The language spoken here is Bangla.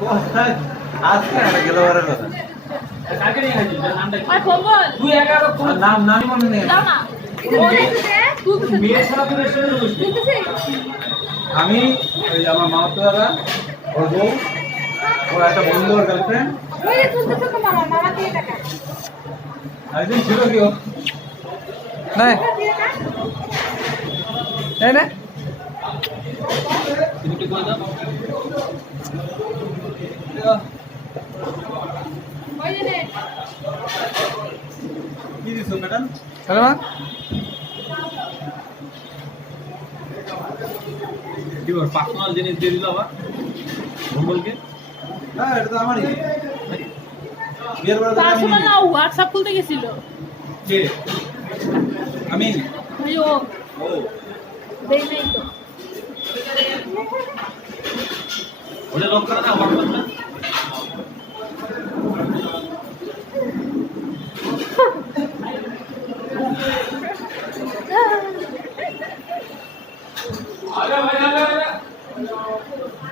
আজকে একটা গেল বারের কথা কাকে নিয়ে গেছিস নামটা কি আর ফোন বল তুই একা কোন নামই মনে নেই দাও না মেয়ে ছাড়া তুই রেস্টুরেন্টে বসবি আমি ওই আমার মামাতো দাদা ওর বউ ওর একটা বন্ধু ওর গার্লফ্রেন্ড আরেকদিন ছিল কি ও নাই নাই না তুমি কি করে দাও কি দিছো ম্যাডাম হ্যালো মা কি বল পার্সোনাল জিনিস দিয়ে দিল আবার ভূগোলকে হ্যাঁ এটা তো আমারই বিয়ের বেলা তো আমি পার্সোনাল না হোয়াটসঅ্যাপ খুলতে গেছিল কে আমি ভাই ও ও দেই নাই তো ওটা লক করে না হোয়াটসঅ্যাপটা